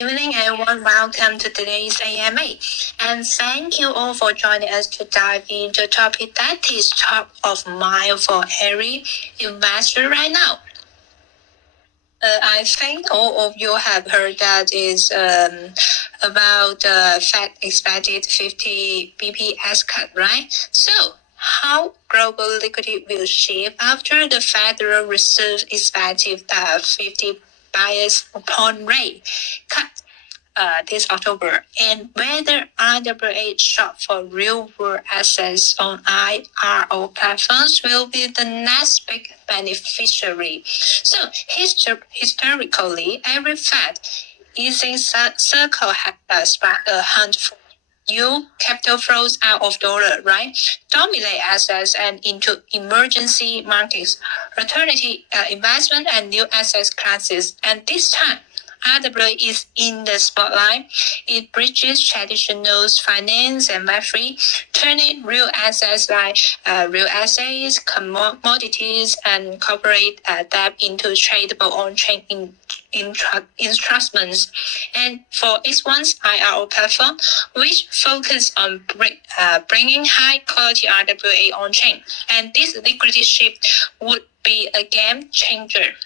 Good evening, everyone. Welcome to today's AMA. And thank you all for joining us to dive into a topic that is top of mind for every investor right now. I think all of you have heard that is about the Fed expected 50 BPS cut, right? So, how global liquidity will shift after the Federal Reserve expected 50 bias upon rate cut this October, and whether RWA shop for real-world assets on IRO platforms will be the next big beneficiary. So, historically, every Fed easing circle has sparked a hunt for new capital flows out of dollar, right? Dominate assets and into emergency markets, alternative investment and new asset classes. And this time, RWA is in the spotlight. It bridges traditional finance and Web3, turning real assets like real assets, commodities, and corporate debt into tradable on-chain instruments. And for X1's IRO platform, which focus on bringing high-quality RWA on-chain, and this liquidity shift would be a game changer.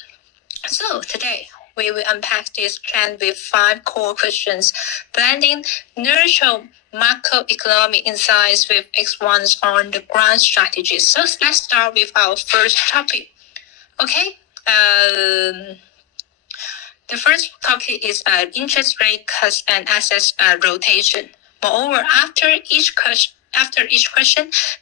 So today, we will unpack this trend with 5 core questions, blending neutral macroeconomic insights with X1's on-the-ground strategies. So let's start with our first topic. Okay. The first topic is interest rate cuts and assets rotation. Moreover, after each question,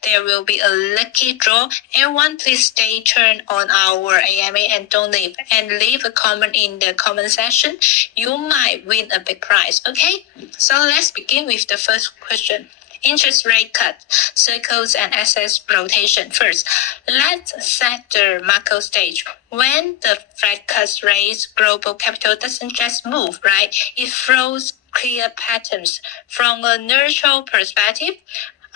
there will be a lucky draw. Everyone, please stay tuned on our AMA and don't leave. And leave a comment in the comment section. You might win a big prize. Okay? So let's begin with the first question. Interest rate cut, circles, and assets rotation. First, let's set the macro stage. When the Fed cuts rates, global capital doesn't just move, right? It flows clear patterns. From a neutral perspective,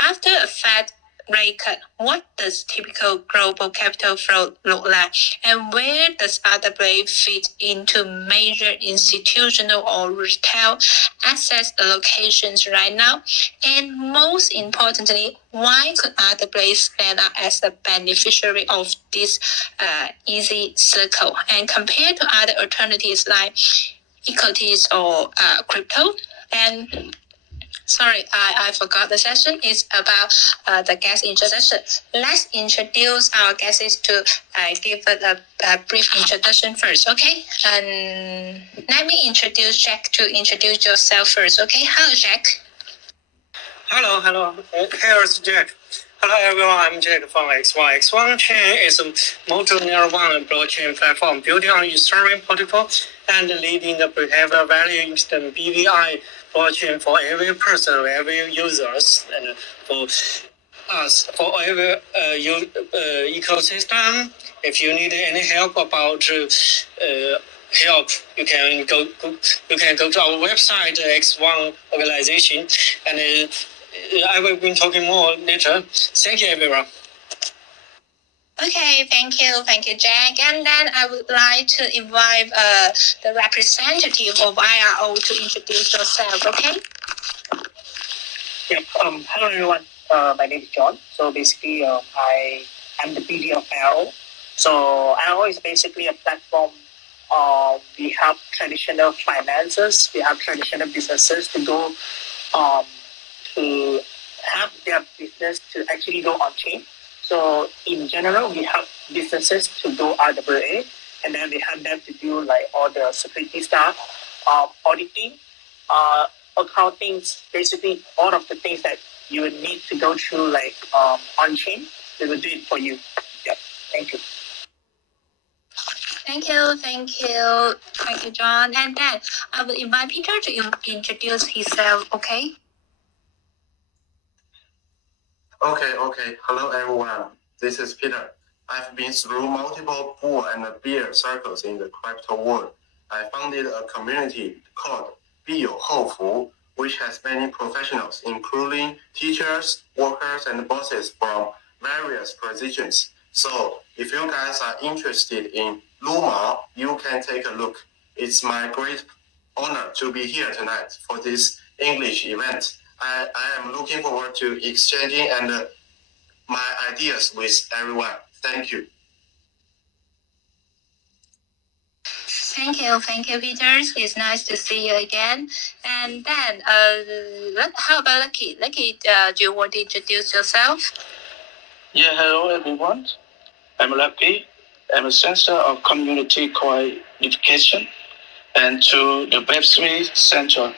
after a Fed rate cut, what does typical global capital flow look like? And where does RWA fit into major institutional or retail asset allocations right now? And most importantly, why could RWA stand out as a beneficiary of this easy circle? And compared to other alternatives like equities or crypto, and sorry, I forgot the session. It's about the guest introduction. Let's introduce our guests to give a brief introduction first, okay? And let me introduce Jack to introduce yourself first, okay? Hello, Jack. Hello. Here's Jack. Hello everyone, I'm Jack from X1. X1 Chain is a multi-layer one blockchain platform built on Ethereum protocol and leading the behavior value instant BVI blockchain for every person, every users, and for us, for every ecosystem. If you need any help about help, you can go to our website, X1 organization, and I will be talking more later. Thank you, everyone. Okay, thank you, Jack. And then I would like to invite the representative of IRO to introduce yourself, okay? Yeah. Hello, everyone. My name is John. So basically, I am the PD of IRO. So IRO is basically a platform. We have traditional finances. We have traditional businesses to go to have their business to actually go on chain. So in general, we have businesses to go RWA, and then we have them to do like all the security stuff, auditing, accounting, basically all of the things that you would need to go through like on chain. We will do it for you. Yeah. Thank you. Thank you, John. And then I will invite Peter to introduce himself, okay? Okay. Hello, everyone. This is Peter. I've been through multiple bull and bear circles in the crypto world. I founded a community called 必有后福, which has many professionals, including teachers, workers, and bosses from various positions. So if you guys are interested in Luma, you can take a look. It's my great honor to be here tonight for this English event. I am looking forward to exchanging and my ideas with everyone. Thank you. Thank you, Peter. It's nice to see you again. And then, how about Lucky? Lucky, do you want to introduce yourself? Yeah, hello everyone. I'm Lucky. I'm a Center of Community Qualification and to the Web3 Center.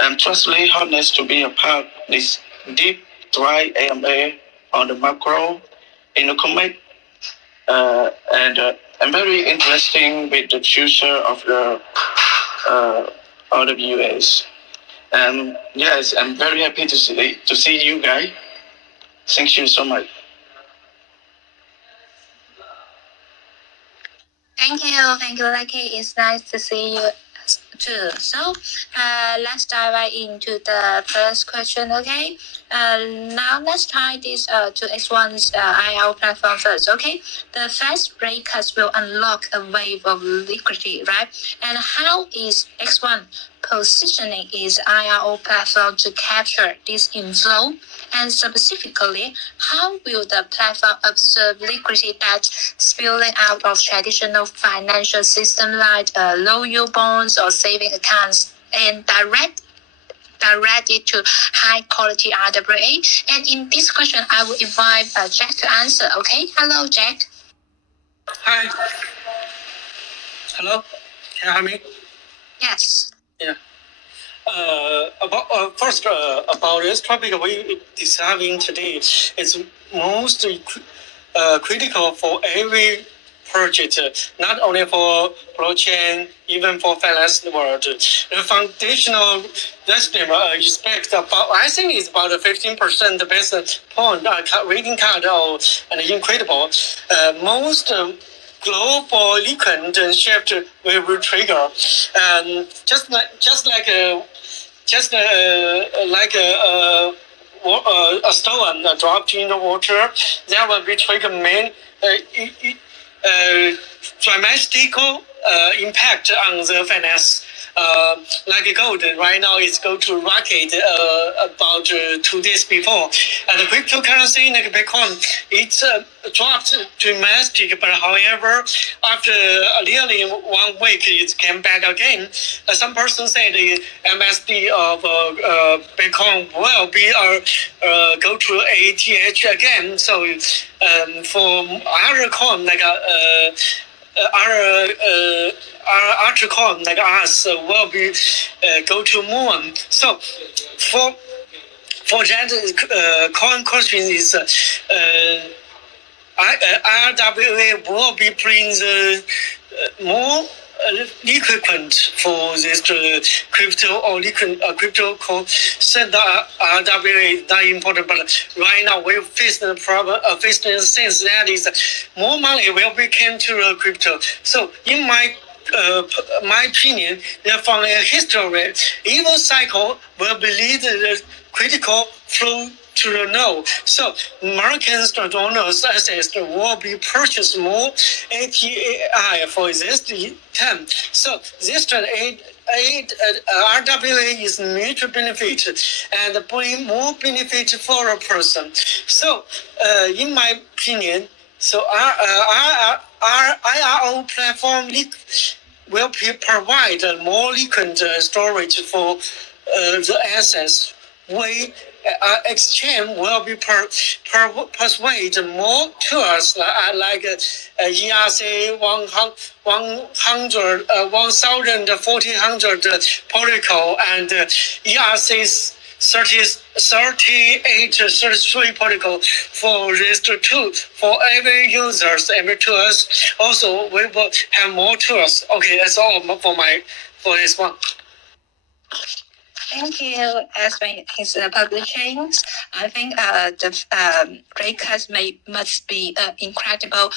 I'm truly honored to be a part of this deep dry AMA on the macro economic and I'm very interested with the future of the RWS. And yes, I'm very happy to see you guys. Thank you so much. Thank you, Lucky. It's nice to see you too. So, let's dive right into the first question, okay? Now let's try this to X1's IR platform first, okay? The fast rate cuts will unlock a wave of liquidity, right? And how is X1 positioning its IRO platform to capture this inflow? And specifically, how will the platform absorb liquidity that's spilling out of traditional financial system like low-yield bonds or saving accounts and direct it to high-quality RWA? And in this question, I will invite Jack to answer. Okay, hello, Jack. Hi. Hello. Can you hear me? Yes. Yeah. About this topic we discussing today is most critical for every project, not only for blockchain, even for finance world. The foundational estimate expect about, I think it's about 15% base point rating card and incredible. Most global liquid shift will trigger, and just like a stone dropped in the water, that will be trigger main dramatic impact on the finance. Like gold, right now it's go to rocket about 2 days before. And the cryptocurrency like Bitcoin, it's dropped dramatically, but however, after nearly 1 week, it came back again. Some person say the MSD of Bitcoin will be go to ATH again. So for other coin like our coin like us will be go to moon. So for that coin question is RWA will be bring the more liquid for this crypto or liquid crypto called said RWA is not important, but right now we face the problem, face the sense that is more money will be came to the crypto. So in my opinion, that from a history, evil cycle will be lead the critical flow to the node. So American donors assets will be purchased more ATI for this time. So this RWA is mutual benefit and bring more benefit for a person. So in my opinion, so our IRO platform will provide more liquid storage for the assets. We exchange will be persuade more tours like ERC 1400 protocol and ERC 33 protocol for this tool for every users, every tours. Also, we will have more tours. Okay, that's all for this one. Thank you. As when it's publishing, I think the rate cuts must be incredible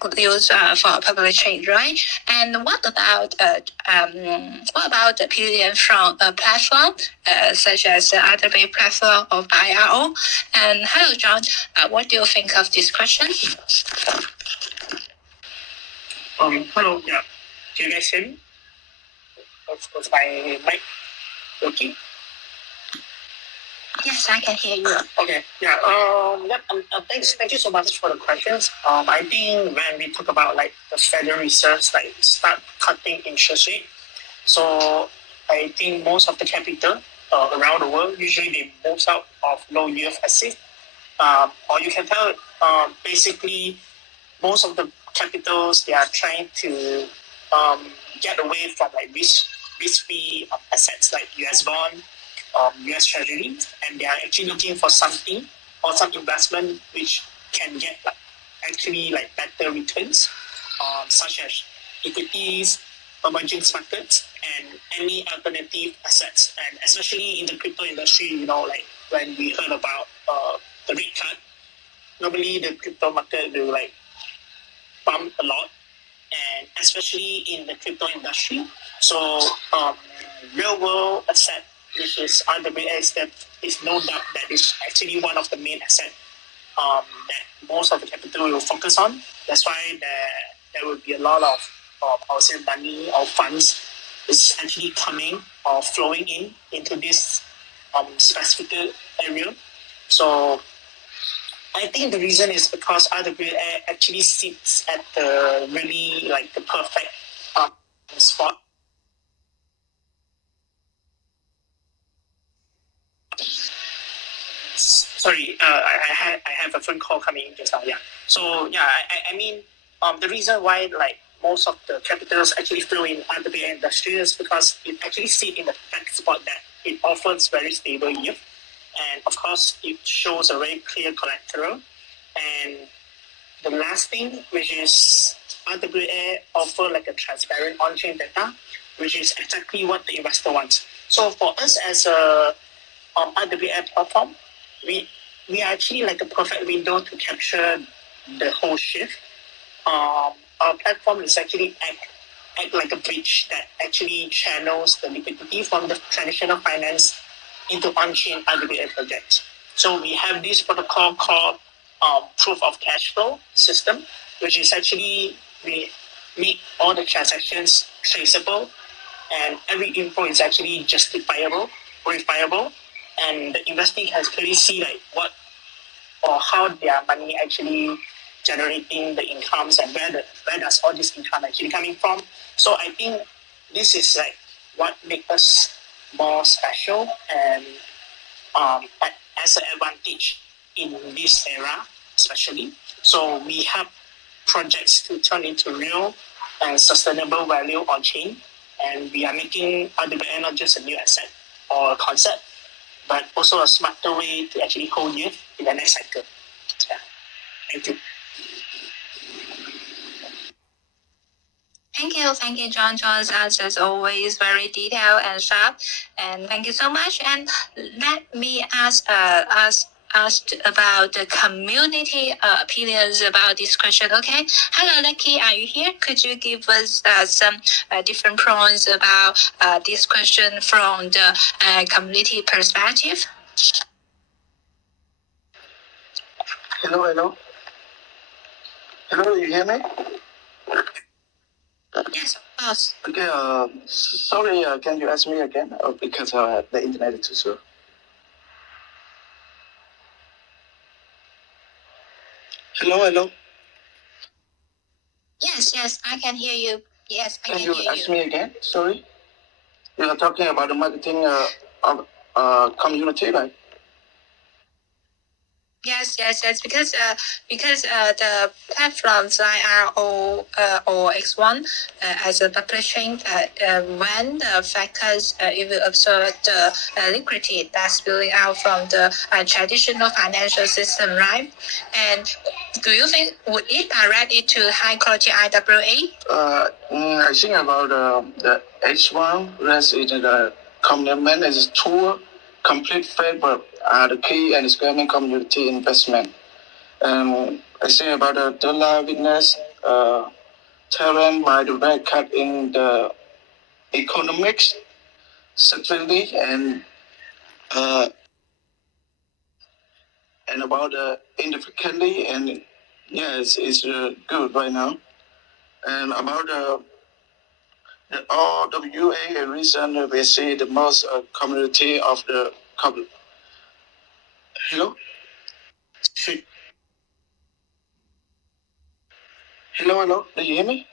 good news for publishing, right? And what about the opinion from a platform such as the RWA platform of IRO? And hello, John. What do you think of this question? Hello. Yeah. Do you guys hear me? Was my mic working? Yes, I can hear you. Okay. Yeah. Thank you so much for the questions. I think when we talk about like the Federal Reserve like start cutting interest rate, so I think most of the capital around the world usually they move out of low yield assets. Or you can tell basically most of the capitals they are trying to get away from like risk-free assets like US bond, US Treasury, and they are actually looking for something or some investment which can get like actually like better returns, such as equities, emerging markets, and any alternative assets. And especially in the crypto industry, like when we heard about the rate cut, normally the crypto market will like pump a lot, and especially in the crypto industry. So real world asset, which is RWA, that is no doubt that is actually one of the main asset that most of the capital will focus on. That's why there will be a lot of I would say money or funds is actually coming or flowing into this specific area. So I think the reason is because RWA actually sits at the really like the perfect spot. Sorry, I have a phone call coming in just now. Yeah. So yeah, I mean, the reason why like most of the capitals actually flow in RWA industry is because it actually sits in the perfect spot that it offers very stable yield, and of course it shows a very clear collateral. And the last thing, which is RWA offer like a transparent on-chain data, which is exactly what the investor wants. So for us as a RWA platform, we we are actually like a perfect window to capture the whole shift. Our platform is actually act like a bridge that actually channels the liquidity from the traditional finance into on-chain RWA projects. So we have this protocol called proof of cash flow system, which is actually we make all the transactions traceable, and every info is actually justifiable, verifiable, and the investing has clearly see like what or how their money actually generating the incomes, and where does all this income actually coming from. So I think this is like what makes us more special and as an advantage in this era, especially. So we have projects to turn into real and sustainable value on chain, and we are making RWA not just a new asset or a concept, but also a smarter way to actually hold yield in the next cycle. Yeah. Thank you. Thank you, John. John's answers always very detailed and sharp, and thank you so much. And let me asked about the community opinions about this question. Okay, hello, Lucky, are you here? Could you give us some different points about this question from the community perspective? Hello. Hello, you hear me? Yes, of course. Okay, sorry, can you ask me again? Because the internet is too slow. Hello. Yes, I can hear you. Yes, I Can can you hear ask you. me again? Sorry. You are talking about the marketing community, right? Yes. Because the platforms like RO or X1 as a publishing when the factors it will observe the liquidity that's spilling out from the traditional financial system, right? And do you think would it direct it to high quality IWA? I think about the H1 rest in the commitment is two complete favor are the key and scamming community investment. I think about the dollar weakness, terrain by the rate cut in the economics, certainly, uh, and about the independently, and yes, it's good right now. And about The RWA reason we see the most community of the hello. Hello. Do you hear me?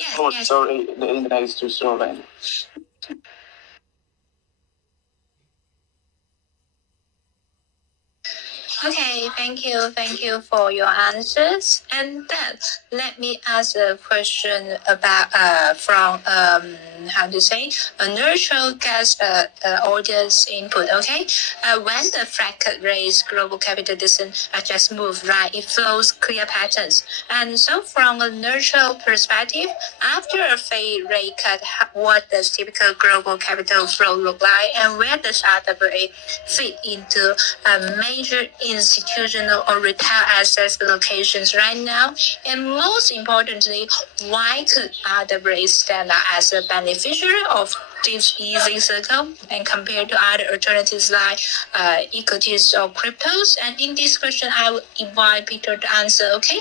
Yes, Oh, yes. sorry, the internet is too slow then. Okay, thank you for your answers. And then let me ask a question about from how to say a neutral guest audience input. Okay, when the bracket raise global capital doesn't just move right, it flows clear patterns. And so from a neutral perspective, after a Fed rate cut, what does typical global capital flow look like, and where does RWA fit into major institutional or retail asset allocations right now? And most importantly, why could RWA stand out as a beneficiary of this easing cycle and compared to other alternatives like equities or cryptos? And in this question, I will invite Peter to answer, okay?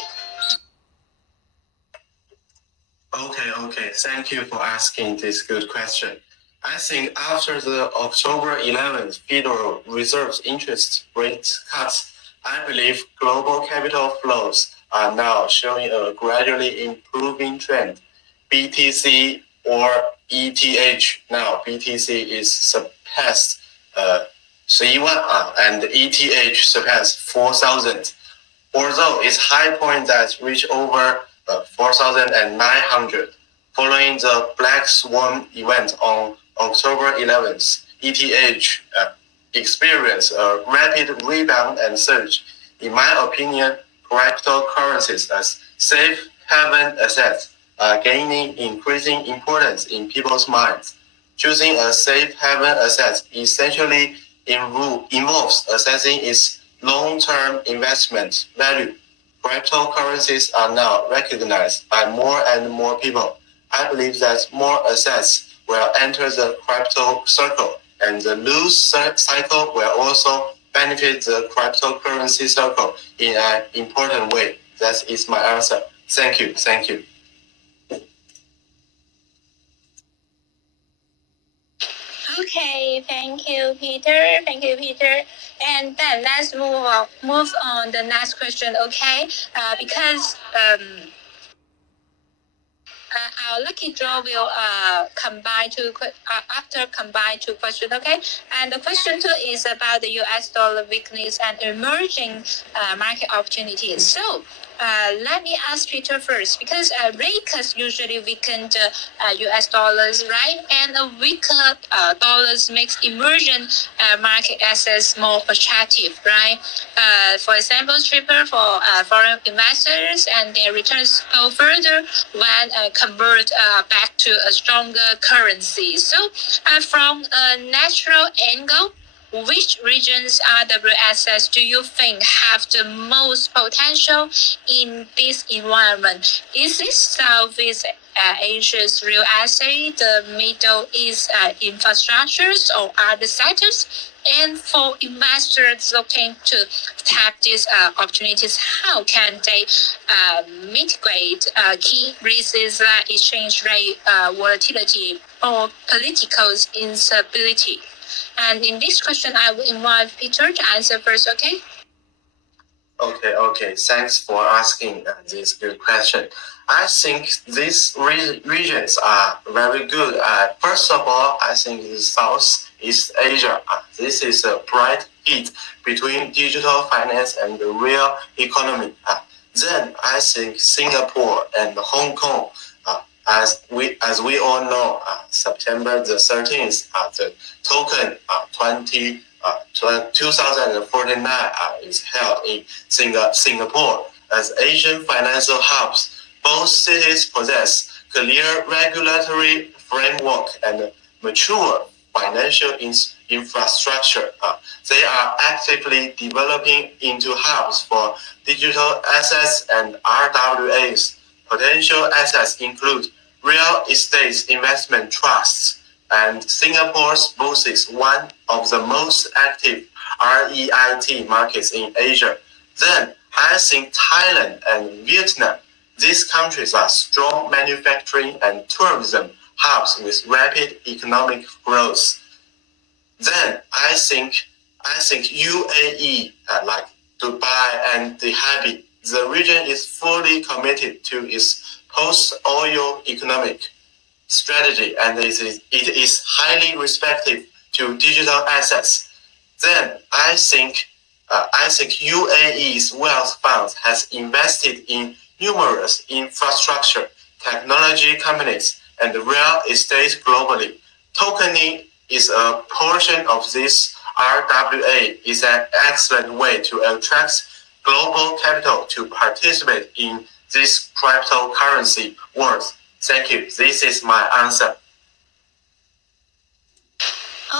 Okay. Thank you for asking this good question. I think after the October 11th Federal Reserve's interest rate cuts, I believe global capital flows are now showing a gradually improving trend. BTC or ETH, now BTC is surpassed 11,000 and ETH surpassed 4,000. Although its high point that reached over 4,900. Following the Black Swan event on October 11th, ETH experienced a rapid rebound and surge. In my opinion, cryptocurrencies as safe haven assets are gaining increasing importance in people's minds. Choosing a safe haven asset essentially involves assessing its long-term investment value. Cryptocurrencies are now recognized by more and more people. I believe that more assets will enter the crypto circle, and the loose cycle will also benefit the cryptocurrency circle in an important way. That is my answer. Thank you. Okay, thank you, Peter. And then let's move on the next question, okay? Because our lucky draw will combine two questions, okay? And the question two is about the US dollar weakness and emerging market opportunities. So let me ask Peter first, because rate cuts usually weaken the US dollars, right? And a weaker dollars makes emerging market assets more attractive, right? For example, cheaper for foreign investors, and their returns go further when convert back to a stronger currency. So, from a natural angle, which regions RWSs do you think have the most potential in this environment? Is it Southeast Asia's real estate, the Middle East infrastructures, or other sectors? And for investors looking to tap these opportunities, how can they mitigate key risks like exchange rate volatility or political instability? And in this question, I will invite Peter to answer first, okay? Okay. Thanks for asking this good question. I think these regions are very good. First of all, I think Southeast Asia. This is a bright heat between digital finance and the real economy. Then I think Singapore and Hong Kong. As we all know, September the 13th, the token 2049 is held in Singapore. As Asian financial hubs, both cities possess clear regulatory framework and mature financial infrastructure. They are actively developing into hubs for digital assets and RWAs. Potential assets include real estate investment trusts, and Singapore's boasts one of the most active REIT markets in Asia. Then I think Thailand and Vietnam. These countries are strong manufacturing and tourism hubs with rapid economic growth. Then I think UAE, like Dubai and the Habi, the region is fully committed to its post-oil economic strategy, and it is highly respective to digital assets. Then I think UAE's wealth funds has invested in numerous infrastructure, technology companies, and real estate globally. Tokening is a portion of this. RWA is an excellent way to attract global capital to participate in this cryptocurrency world. Thank you. This is my answer.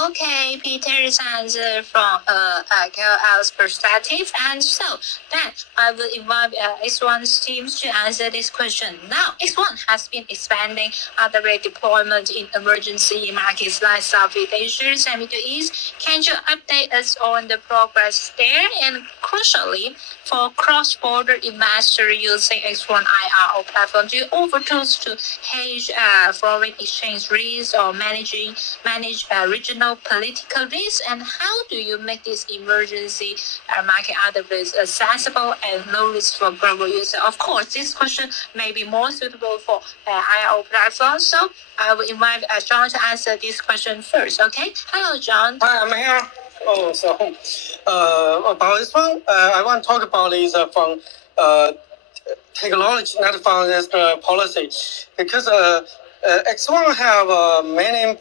Okay, Peter's answer from KOL's perspective, and so then I will invite X1's team to answer this question. Now, X1 has been expanding RWA deployment in emergency markets like Southeast Asia and Middle East. Can you update us on the progress there? And crucially, for cross-border investor using X1 IRO platform, do you offer tools to hedge foreign exchange risks or manage regional political risks? And how do you make this emergency market RWAs accessible and low risk for global users? Of course, this question may be more suitable for IRO platforms, so I will invite John to answer this question first. Okay, hello, John. Hi, I'm here. About this one, I want to talk about this from technology, not from this policy, because X1 have many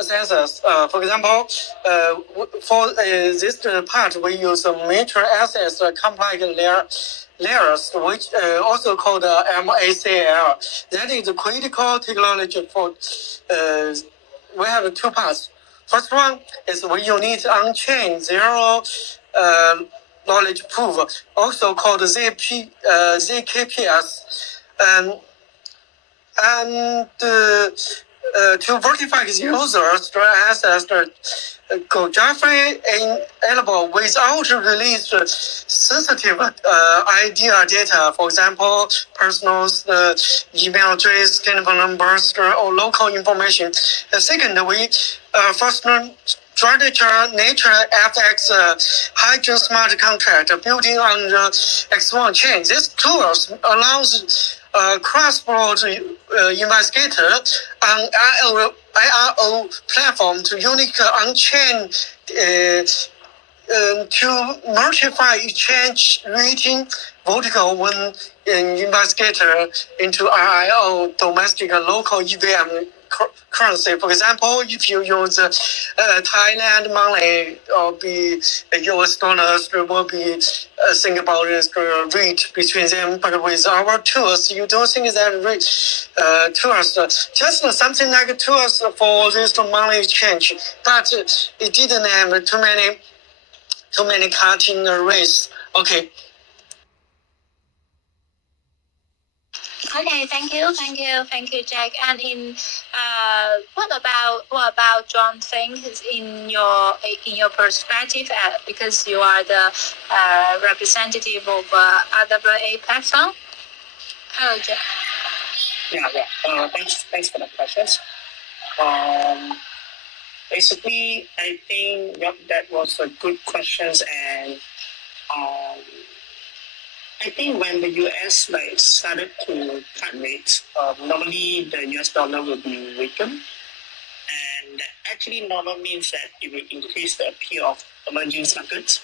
sensors. For example, for this part, we use major assets complex layers, which also called MACL. That is critical technology for. We have two parts. First one is we unit on-chain zero knowledge proof, also called ZKPS, and to verify users to access geographically enable without release sensitive ID data, for example, personal email address, telephone numbers, or local information. Second, we first strategy nature FX hydrogen smart contract building on the X1 chain. This tools allows cross-border investigator on IRO platform to unique on-chain to notify exchange rating vertical when investigator into IRO domestic and local EVM currency. For example, if you use Thailand money or be US dollars, there will be think about this rate between them. But with our tools, you don't think that rate tools just something like tools for this money exchange, but it didn't have too many cutting rates. Okay. Okay, thank you, Jack. And what about John thinks in your perspective? Because you are the representative of RWA platform. Hello, Jack. Yeah. Thanks for the questions. Basically, I think that was a good questions, and I think when the US started to cut rates, normally the US dollar will be weakened, and that actually normally means that it will increase the appeal of emerging markets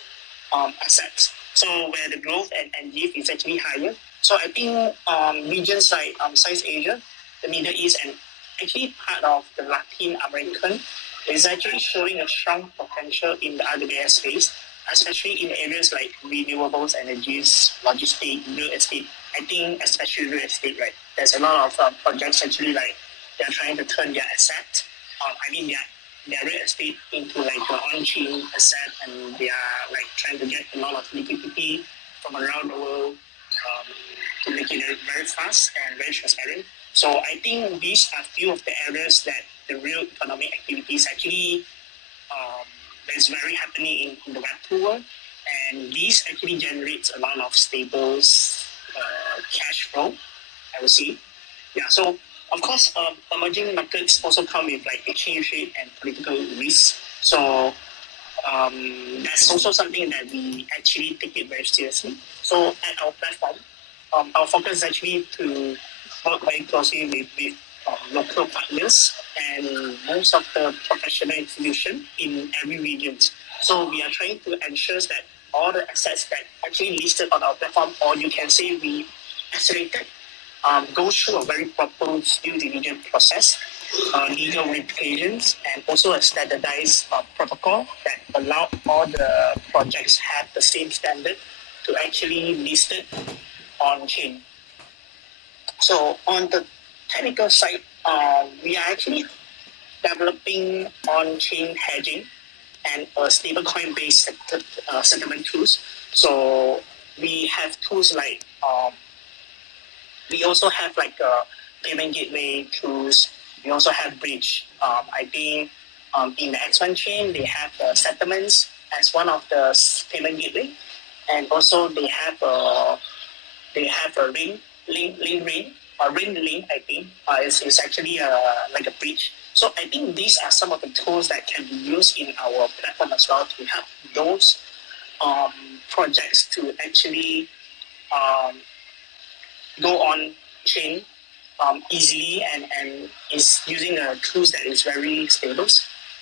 assets. So where the growth and yield is actually higher. So I think regions like South Asia, the Middle East, and actually part of the Latin American is actually showing a strong potential in the RWA space, especially in areas like renewables, energies, logistics, real estate. I think especially real estate, right? There's a lot of projects actually they're trying to turn their asset, their real estate into an on-chain asset, and they are trying to get a lot of liquidity from around the world to make it very fast and very transparent. So I think these are few of the areas that the real economic activities actually is very happening in the Web2 world. and this actually generates a lot of stable cash flow, I would say. Yeah, so of course, emerging markets also come with like exchange rate and political risk. So that's also something that we actually take it very seriously. So at our platform, our focus is actually to work very closely with local partners and most of the professional institutions in every region. So we are trying to ensure that all the assets that actually listed on our platform, or you can say we accelerated, go through a very proper due diligence process, legal verifications, and also a standardized protocol that allow all the projects have the same standard to actually list it on chain. So on the technical side, we are actually developing on-chain hedging and a stablecoin based settlement tools. So we have tools like we also have like payment gateway tools. We also have bridge. I think in the X1 chain they have settlements as one of the payment gateway, and also they have a ring link. I think is actually like a bridge. So I think these are some of the tools that can be used in our platform as well to help those projects to actually go on chain easily and is using tools that is very stable.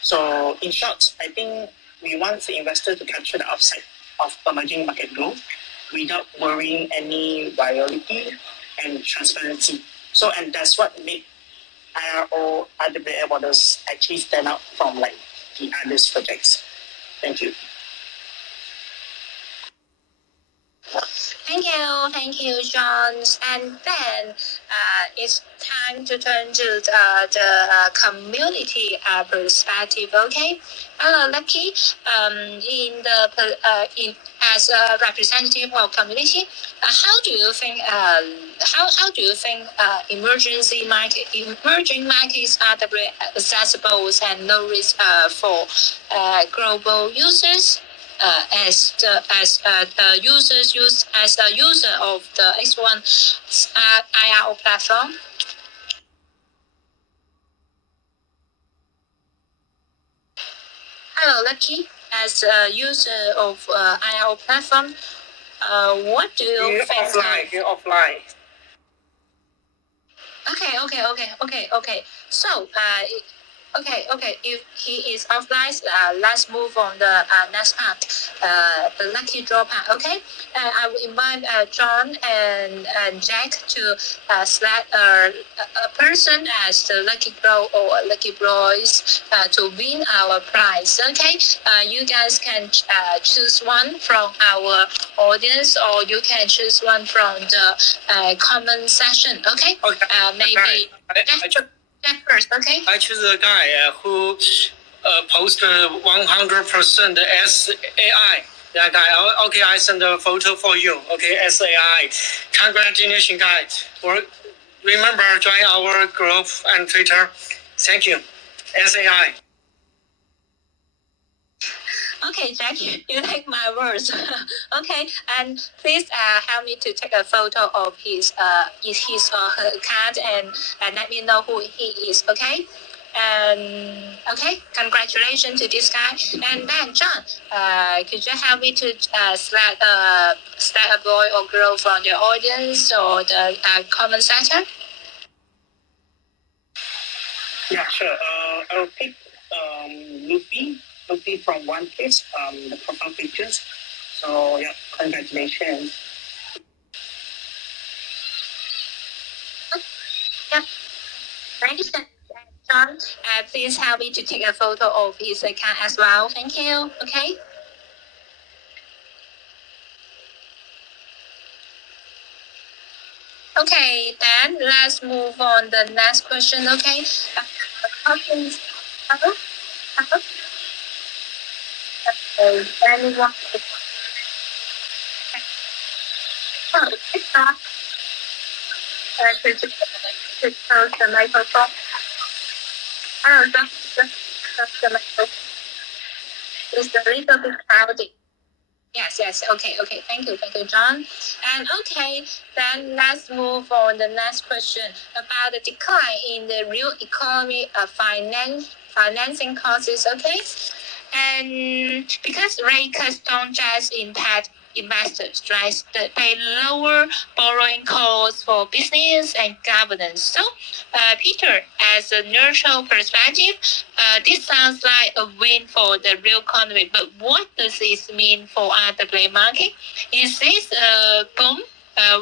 So in short, I think we want the investor to capture the upside of emerging market growth without worrying any viability and transparency. So and that's what made IRO RWA models actually stand out from like the others projects. Thank you. Thank you, John. And then it's time to turn to the community perspective. Okay, hello, Lucky. In as a representative of community, how do you think? How do you think emerging markets are accessible and low risk for global users? The users use as a user of the X1 IRO platform. Hello, Lucky. As a user of IRO platform, what do you think? Offline. Okay. So, okay. If he is offline, let's move on the next part, the lucky draw part. Okay, I will invite John and Jack to select a person as the lucky draw or lucky boys to win our prize. Okay, you guys can choose one from our audience, or you can choose one from the comment section. Okay, maybe. Jack first, okay? I choose a guy who posted 100% SAI. That guy. Okay, I send a photo for you. Okay, SAI. Congratulations, guys. Remember, join our group and Twitter. Thank you. SAI. Okay, Jack, you take my words. Okay, and please help me to take a photo of his or her card and let me know who he is. Okay. And okay, congratulations to this guy. And then John, could you help me to select a boy or girl from the audience or the comment section? Yeah, sure. I'll pick Luffy from One Piece, the profile pictures. So yeah, congratulations. Yeah, thank you, John. Please help me to take a photo of his account as well. Thank you. Okay. Okay, then let's move on the next question. Okay. Anyone? To close the microphone. Just the microphone. It's a little bit cloudy. Yes. Okay. Thank you, John. And okay, then let's move on the next question about the decline in the real economy of financing costs. Okay, and because rate cuts don't just impact investors, right? They lower borrowing costs for business and governance. So, Peter, as a neutral perspective, this sounds like a win for the real economy, but what does this mean for RWA market? Is this a boom?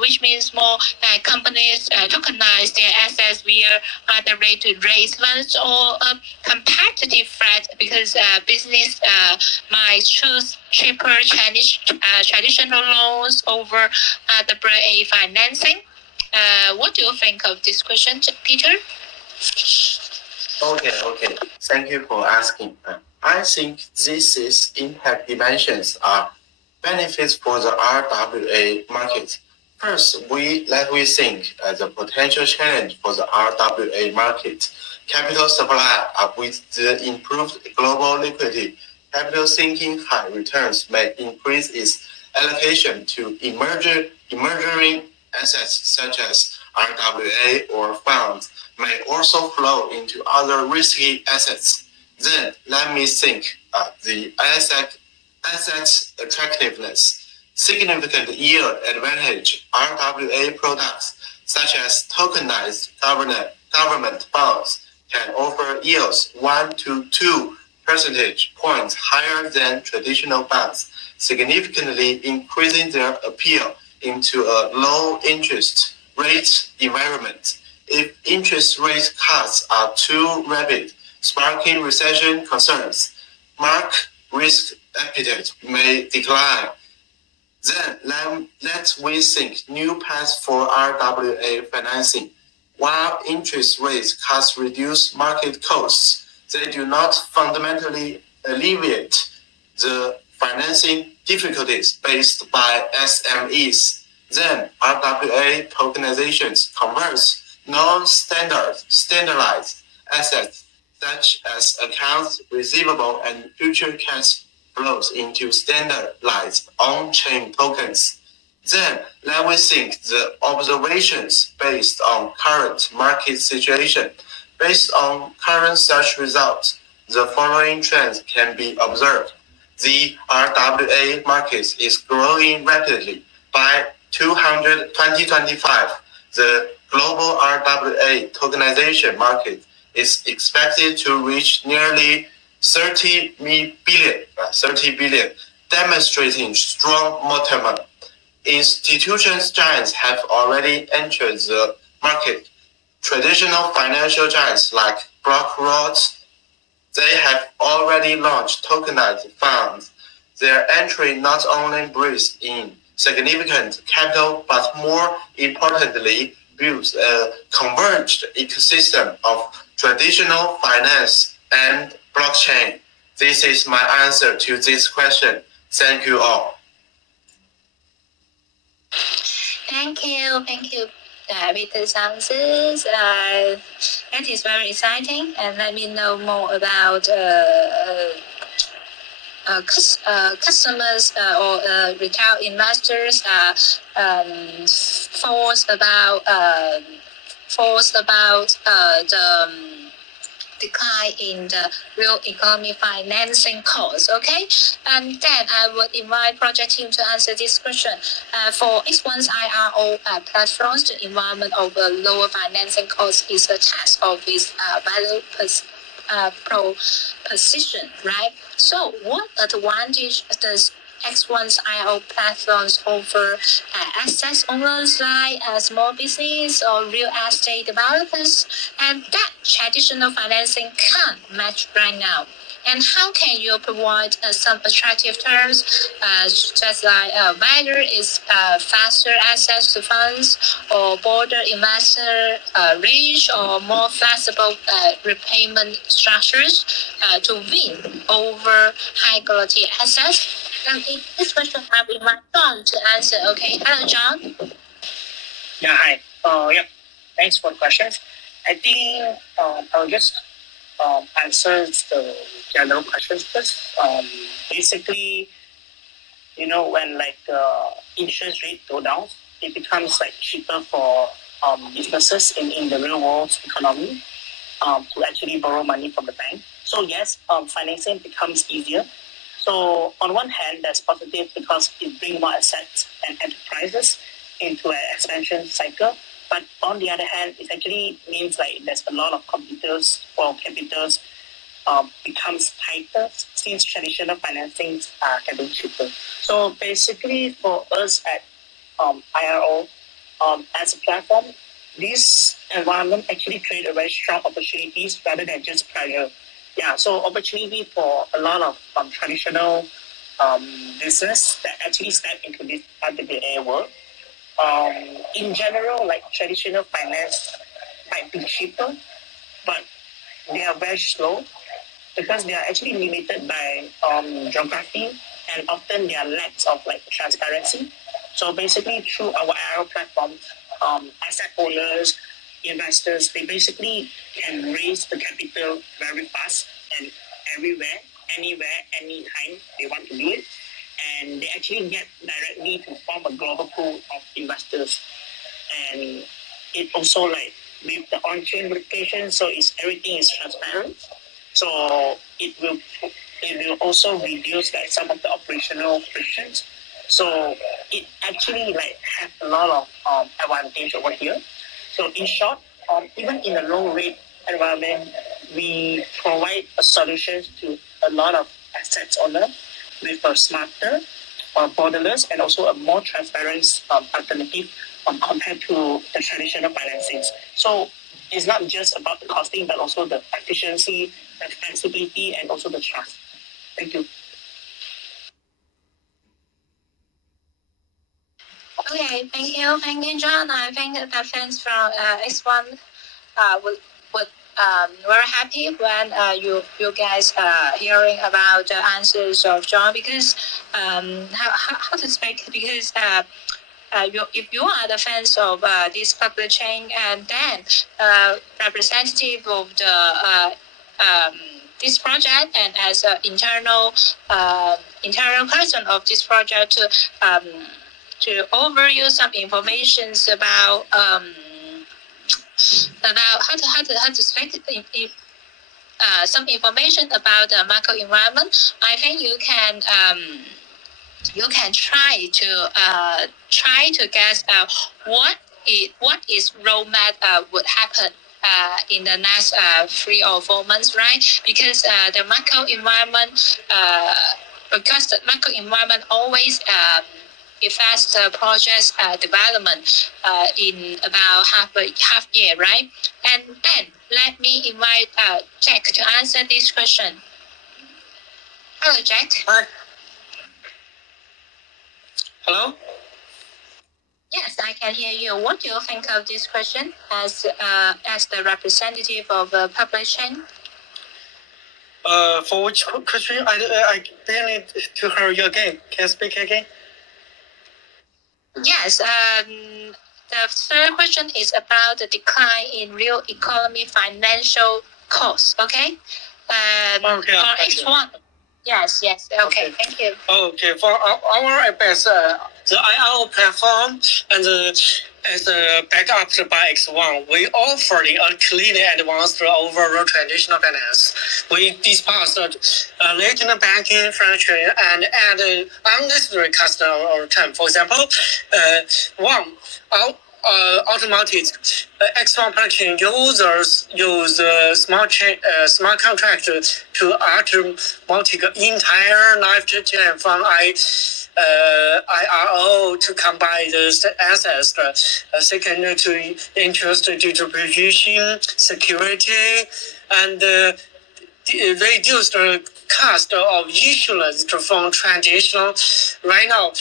Which means more companies tokenize their assets via other way to raise funds, or a competitive threat because business might choose cheaper traditional loans over RWA financing. What do you think of this question, Peter? Okay. Thank you for asking. I think this is impact dimensions are benefits for the RWA market. First, let we think the potential challenge for the RWA market. Capital supply with the improved global liquidity. Capital seeking high returns may increase its allocation to emerging assets such as RWA or funds may also flow into other risky assets. Then let me think the asset attractiveness. Significant yield advantage RWA products such as tokenized government bonds can offer yields 1 to 2 percentage points higher than traditional bonds, significantly increasing their appeal into a low interest rate environment. If interest rate cuts are too rapid, sparking recession concerns, market risk appetite may decline. Then let's rethink new paths for RWA financing. While interest rate cuts reduce market costs, they do not fundamentally alleviate the financing difficulties faced by SMEs. Then RWA tokenizations converts standardized assets such as accounts receivable and future cash flows into standardized on-chain tokens. Then let me think the observations based on current market situation. Based on current search results, the following trends can be observed. The RWA market is growing rapidly. By 2025, the global RWA tokenization market is expected to reach nearly 30 billion, demonstrating strong momentum. Institutions giants have already entered the market. Traditional financial giants like BlackRock, they have already launched tokenized funds. Their entry not only brings in significant capital, but more importantly, builds a converged ecosystem of traditional finance and blockchain. This is my answer to this question. Thank you all. Thank you, Peter Sanses. That is very exciting, and let me know more about customers or retail investors thoughts about the decline in the real economy financing costs. Okay, and then I would invite project team to answer this question. For X1's IRO platforms, the environment of lower financing costs is a test of its value proposition, right? So, what advantage does X1's IO platforms offer access owners like small business or real estate developers, and that traditional financing can't match right now? And how can you provide some attractive terms, just like whether it's faster access to funds or broader investor reach or more flexible repayment structures to win over high quality assets? And in this question, I will invite John to answer. Okay, hello, John. Yeah, hi. Thanks for the questions. I think I'll just answer the general questions first. Basically, when like interest rate go down, it becomes like cheaper for businesses in the real world economy to actually borrow money from the bank. So yes, financing becomes easier. So on one hand, that's positive because it brings more assets and enterprises into an expansion cycle. But on the other hand, it actually means like there's a lot of competitors or capitals becomes tighter since traditional financings are getting cheaper. So basically, for us at IRO, as a platform, this environment actually create a very strong opportunities rather than just pressure. Yeah, so opportunity for a lot of traditional business that actually step into this RWA world. In general, like traditional finance might be cheaper, but they are very slow because they are actually limited by geography and often there are lacks of like transparency. So basically, through our IRO platform, asset owners, investors, they basically can raise the capital very fast and everywhere, anywhere, anytime they want to do it, and they actually get directly to form a global pool of investors. And it also like with the on-chain verification, so it's everything is transparent. So it will also reduce like some of the operational frictions. So it actually like have a lot of advantage over here. So in short, even in a low rate environment, we provide a solution to a lot of assets owner with a smarter, borderless, and also a more transparent alternative compared to the traditional financings. So it's not just about the costing, but also the efficiency, the flexibility, and also the trust. Thank you. Okay, thank you, John. I think the fans from X1 would very happy when you guys hearing about the answers of John because how to speak because if you are the fans of this public chain and then representative of the this project and as an internal person of this project to overview some information about how to speak some information about the macro environment. I think you can try to guess what is roadmap would happen in the next 3 or 4 months, right? Because the macro environment always affects the project's development in about half year, right? And then let me invite Jack to answer this question. Hello, Jack. Hi. Hello? Yes, I can hear you. What do you think of this question as the representative of a public chain? For which question? I didn't to hear you again. Can you speak again? Yes. The third question is about the decline in real economy financial costs. Okay. Okay. For X1. Yes. Okay. Thank you. Okay. For our best, the IRO platform and as backed up by X1, we offer a clean and advanced overall traditional finance. We disperse latent banking infrastructure and add unnecessary customer return. For example, automated X1 blockchain users use smart contract to automatic entire lifetime from IRO to combine the assets. Second, to interest distribution, security, and reduce the cost of issuance from traditional. Right now,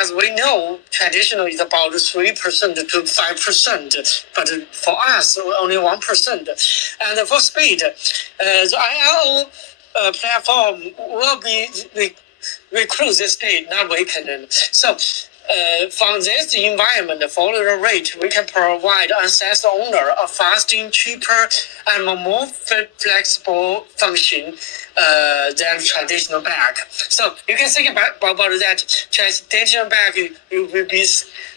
as we know, traditional is about 3% to 5%, but for us, only 1%. And for speed, the IRO platform will be recruit this day, not weakened. So From this environment, follow the rate, we can provide access owner a faster, cheaper, and more flexible function than traditional bank. So you can think about that. Traditional bank, you will be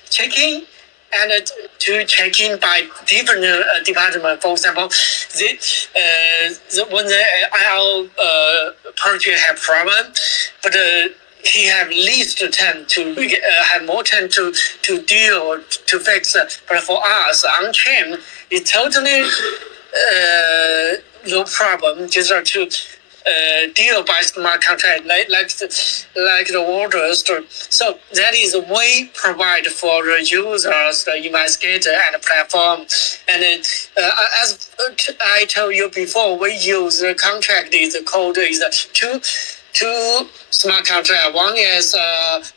checking and to check in by different department. For example, when the IL project have problem, but he have least time to have more time to deal to fix. But for us, on chain, it's totally no problem. Just to deal by smart contract like the water store. So that is a way provide for the users, the investigator, and the platform. And as I told you before, we use the contract is the code is two smart contract. One is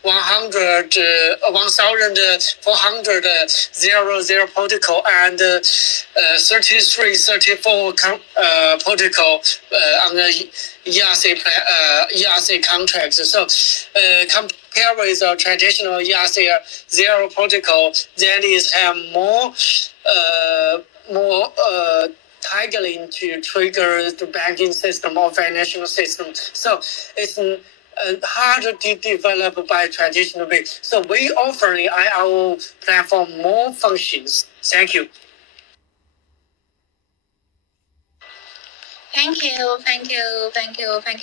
1,400 protocol and 3334 protocol on the ERC contracts. So compare with the traditional ERC 0 protocol, that is have more targeting to trigger the banking system or financial system. So it's harder to develop by traditional way. So we offer the IRO platform more functions. Thank you. Thank you,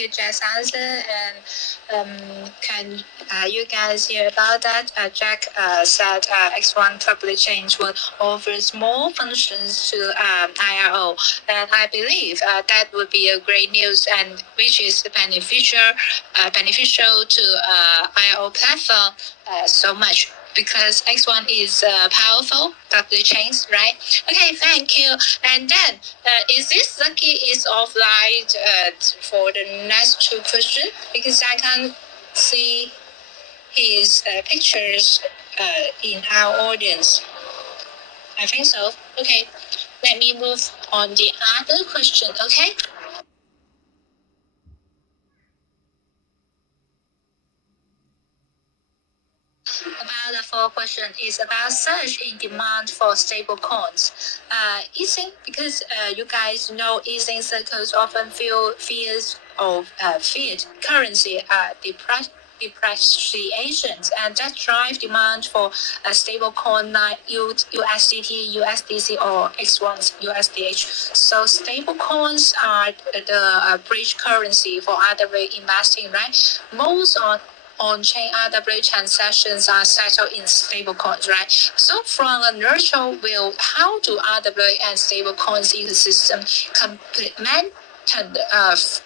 Jack's answer. And can you guys hear about that? Jack said X1 public change will offers more functions to IRO, and I believe that would be a great news and which is beneficial to IRO platform so much. Because X1 is powerful, public chains, right? Okay, thank you. And then, is this Lucky is offline for the next two questions? Because I can't see his pictures in our audience. I think so. Okay, let me move on the other question, okay? About the fourth question is about surge in demand for stable coins. Easing, because you guys know easing circles often feel fears of fiat currency depreciations, and that drive demand for a stable coin like USDT, USDC, or X1 USDH. So stable coins are the bridge currency for RWA investing, right? Most on-chain RWA transactions are settled in stablecoins, right? So from a neutral view, how do RWA and stablecoins ecosystem complement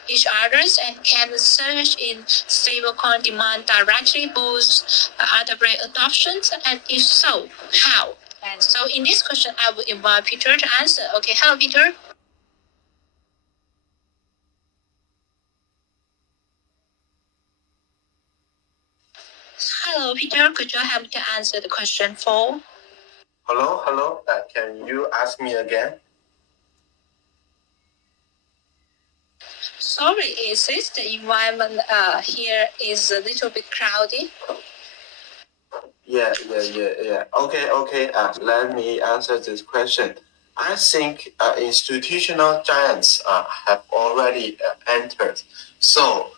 each others, and can the surge in stablecoin demand directly boost RWA adoption? And if so, how? And so in this question, I will invite Peter to answer. Okay, hello, Peter. Hello, Peter. Could you help me to answer the question 4? Hello. Can you ask me again? Sorry, is this the environment here is a little bit cloudy? Yeah. Okay. Let me answer this question. I think institutional giants have already entered. So,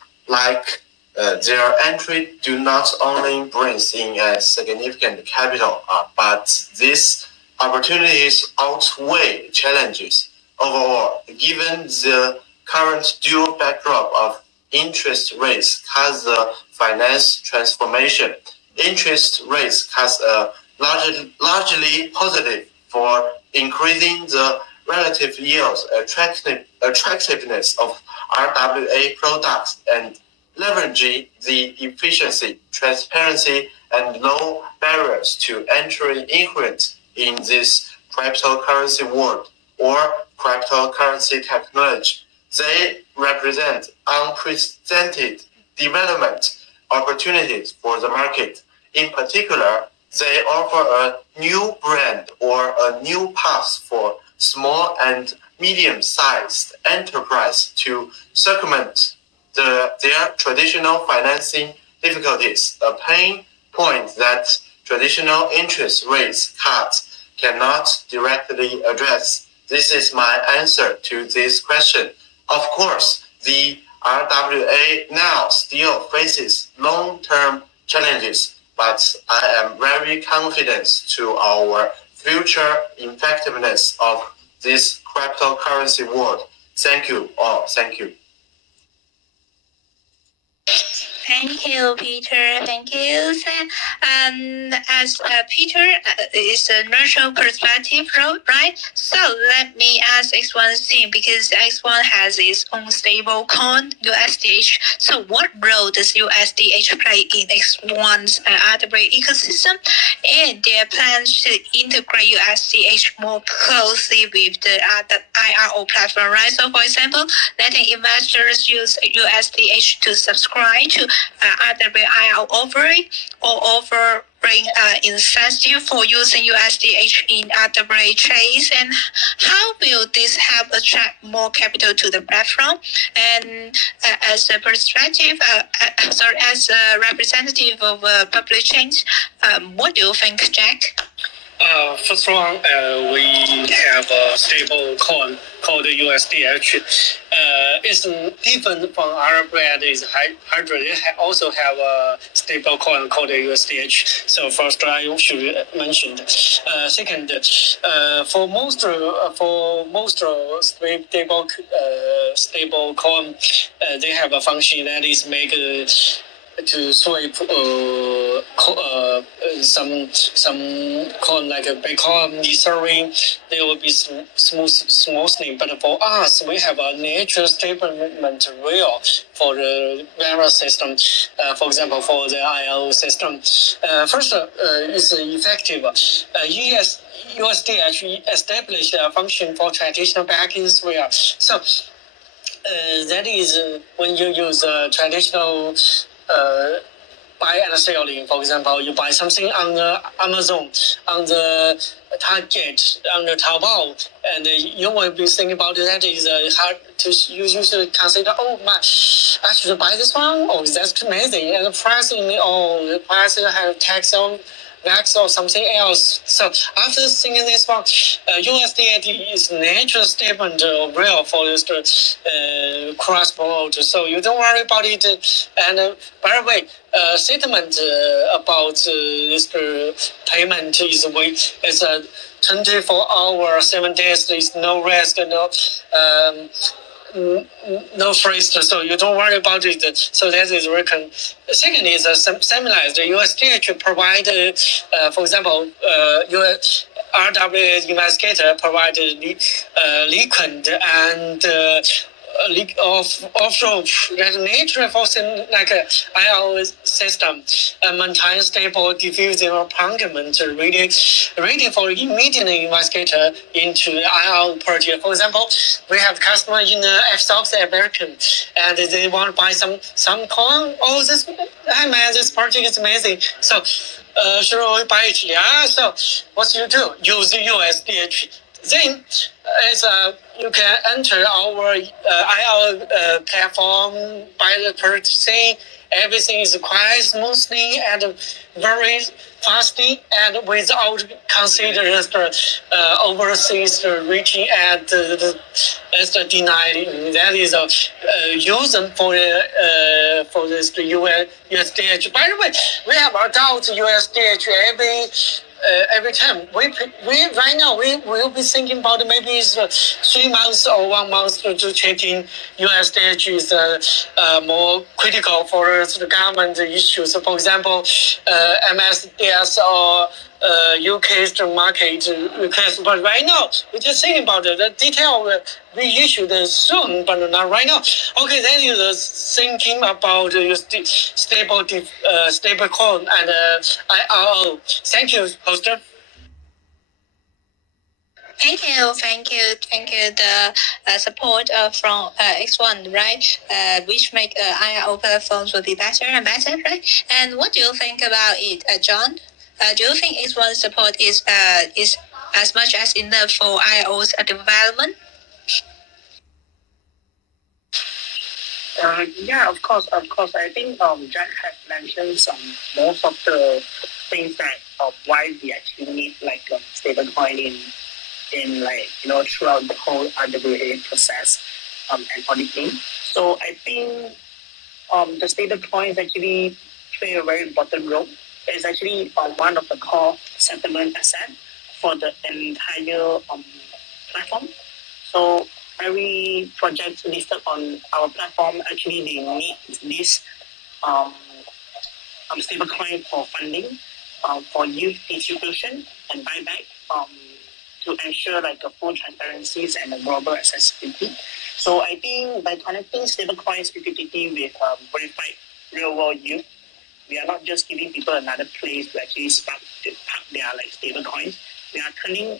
their entry do not only brings in a significant capital, but these opportunities outweigh challenges. Overall, given the current dual backdrop of interest rates cause the finance transformation, interest rates cause largely positive for increasing the relative yields attractiveness of RWA products and leveraging the efficiency, transparency, and low barriers to entry inherent in this cryptocurrency world or cryptocurrency technology. They represent unprecedented development opportunities for the market. In particular, they offer a new brand or a new path for small and medium-sized enterprise to circumvent their traditional financing difficulties, paying point that traditional interest rates cuts cannot directly address. This is my answer to this question. Of course, the RWA now still faces long-term challenges, but I am very confident to our future effectiveness of this cryptocurrency world. Thank you all. Thank you. Thank you, Peter. Thank you. As Peter is a neutral perspective, right? So let me ask X1's team, because X1 has its own stable coin, USDH. So what role does USDH play in X1's RWA ecosystem? And their plans to integrate USDH more closely with the IRO platform, right? So for example, letting investors use USDH to subscribe to RWA offering or offering incentive for using USDH in RWA trades, and how will this help attract more capital to the platform? And as a perspective, as a representative of public chains, what do you think, Jack? First one, we have a stable coin called USDH. It's different from RWA. It's hybrid. It also have a stable coin called USDH. So first, I should mention. Second, for most stable coin, they have a function that is make to swipe some coin like a Bitcoin, Ethereum, they will be smoothing. But for us, we have a natural stabilization rail for the various system. For example, for the IO system, first is effective. USDH established a function for traditional banking rail. So that is when you use traditional buy and selling. For example, you buy something on the Amazon, on the Target, on the Taobao, and you will be thinking about that is hard to you should consider. Oh my, I should buy this one. Oh, that's amazing. And the price the price have tax on Max or something else. So after thinking this one, USDT is natural statement real for this cross border. So you don't worry about it. And by the way, statement about this payment is it's a 24 hour, 7 days. There's no risk, no freeze, so you don't worry about it. So that is reckon. Second is similarly, the USDH provide, for example, RWA investigator provide liquid and offshore that nature forcing like a IO system maintain stable diffusing or punctument ready for immediate investigator into IO project. For example, we have customer in South American and they want to buy some coin. Oh, hey man, this project is amazing. So should we buy it? Yeah. So what you do? Use the USDH. Then you can enter our IR platform by the purchasing. Everything is quite smoothly and very fastly and without considering overseas reaching at the denied. That is a reason for this USDH. By the way, we have adult USDH every time. We right now we will be thinking about maybe it's 3 months or 1 month to checking USDH is more critical for the government issues. So for example, MSDS or UK market request. But right now, we're just thinking about it. The detail will be issued soon, but not right now. Okay, then you're thinking about stable coin and IRO. Thank you, Hoster. Thank you. The support from X1, right? Which make IRO platforms will be better and better, right? And what do you think about it, John? Do you think X1 support is as much as enough for IRO's development? Yeah, of course, of course. I think Jack had mentioned some most of the things that why we actually need like stablecoin in like throughout the whole RWA process and auditing. So I think the stablecoins actually play a very important role. It's actually one of the core settlement asset for the entire platform. So every project listed on our platform actually they need this um, stablecoin for funding, for youth distribution and buyback, to ensure like a full transparencies and a global accessibility. So I think by connecting stablecoins utility with verified real world youth, we are not just giving people another place to actually park their like stablecoins. We are turning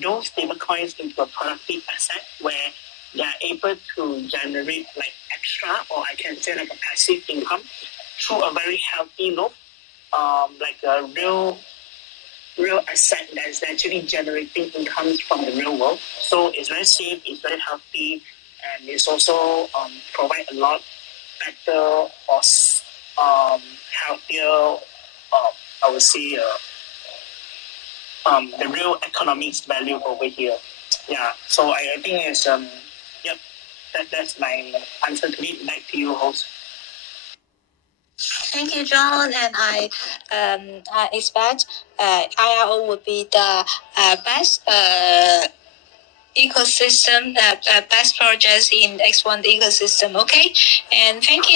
those stablecoins into a productive asset where they are able to generate like extra, or I can say like a passive income through a very healthy loop, like a real asset that is actually generating incomes from the real world. So it's very safe, it's very healthy, and it's also provide a lot better or healthier, I would say, the real economics value over here. Yeah, so I think it's yep, that's my answer to it. Back to you, host. Thank you, John. And I expect IRO would be the best ecosystem, best projects in X1 ecosystem. Okay, and thank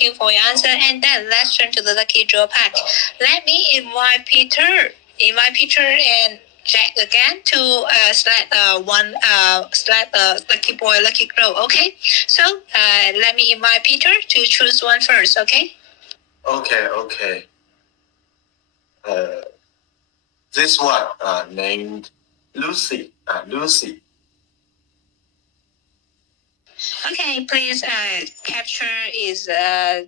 you for your answer. And then let's turn to the lucky draw pack. Let me invite Peter and Jack again to select select lucky boy, lucky girl. Okay, so let me invite Peter to choose one first. Okay. Okay. This one named Lucy. Lucy. Okay, please capture is a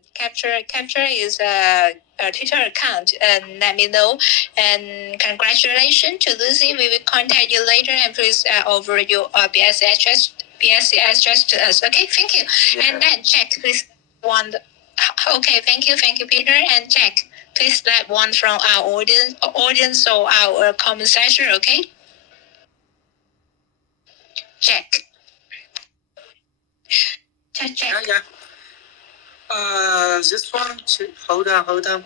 Twitter account and let me know. And congratulations to Lucy. We will contact you later and please over your BSC address to us. Okay, thank you. Yeah. And then Jack, please one. Okay, thank you, Peter and Jack. Please let one from our audience or our comment section. Okay, Jack. Jack. Yeah. This one. Hold on.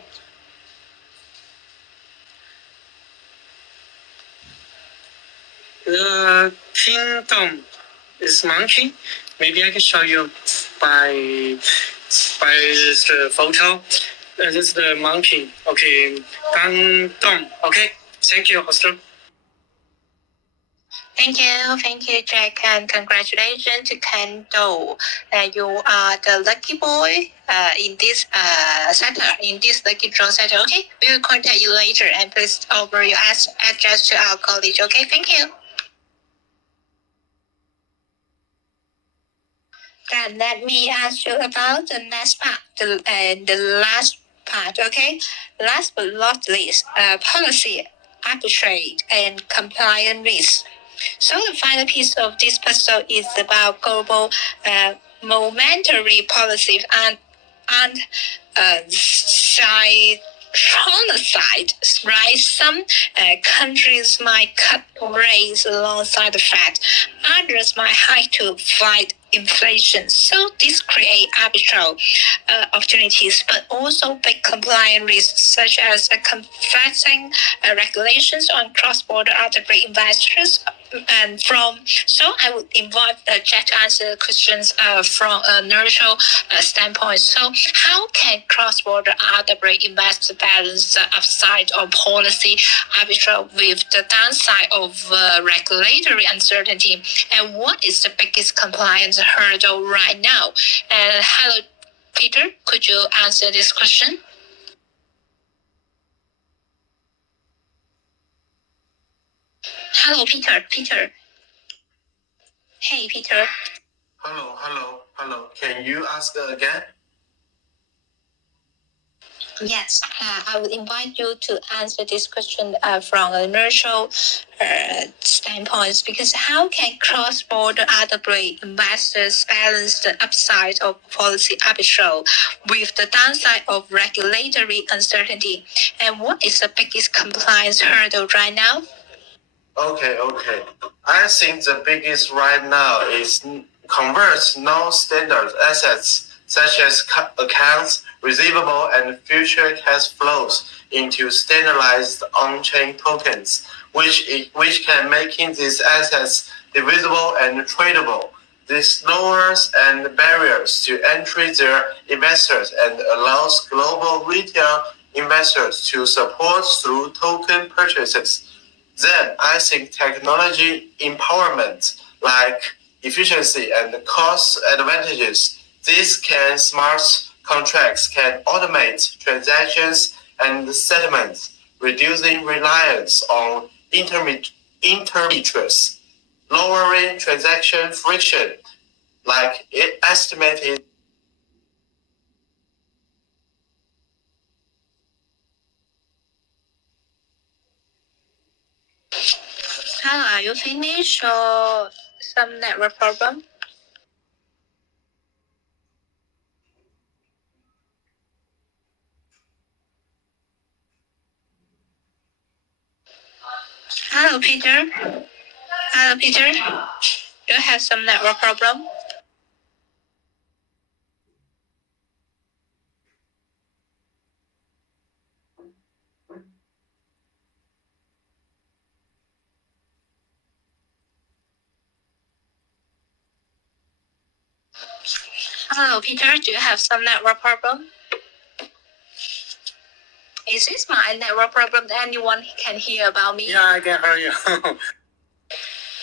The kingdom is monkey. Maybe I can show you by this photo. This is the monkey. Okay, kingdom. Okay, thank you, hoster. Thank you, Jack, and congratulations to Kendo. You are the lucky boy in this in this lucky draw setter. Okay, we will contact you later, and please over your address to our college. Okay, thank you. Then let me ask you about the next part, the last part. Okay, last but not least, policy, arbitrage, and compliance risk. So the final piece of this puzzle is about global monetary policy and side side, right? Some countries might cut rates alongside the Fed. Others might hike to fight inflation. So this create arbitrage opportunities, but also big compliance risks, such as conflicting regulations on cross-border RWA investors. And so I would invite Jack to answer questions from a neutral standpoint. So how can cross-border RWA investor balance the upside of policy arbitrage with the downside of regulatory uncertainty? And what is the biggest compliance hurdle right now? And hello, Peter, could you answer this question? Hello, Peter. Hey, Peter. Hello. Can you ask again? Yes, I would invite you to answer this question from a commercial standpoint, because how can cross-border RWA investors balance the upside of policy arbitrage with the downside of regulatory uncertainty? And what is the biggest compliance hurdle right now? Okay. I think the biggest right now is convert non-standard assets such as accounts receivable and future cash flows into standardized on-chain tokens, which can making these assets divisible and tradable. This lowers and barriers to entry their investors and allows global retail investors to support through token purchases. Then I think technology empowerment like efficiency and cost advantages. These smart contracts can automate transactions and settlements, reducing reliance on intermediaries, lowering transaction friction, like it estimated. How are you finished or some network problem? Hello, Peter. Hello, Peter. Do you have some network problem? Hello, Peter. Do you have some network problem? Is this my network problem that anyone can hear about me? Yeah, I can hear you.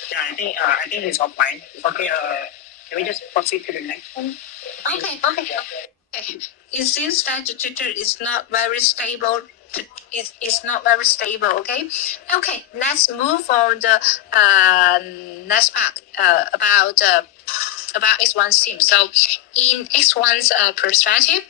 Yeah, I think it's offline. Okay, can we just proceed to the next one? Okay. It seems that the Twitter is not very stable. It's not very stable. Okay. Let's move on the next part about X1's team. So, in X1's perspective,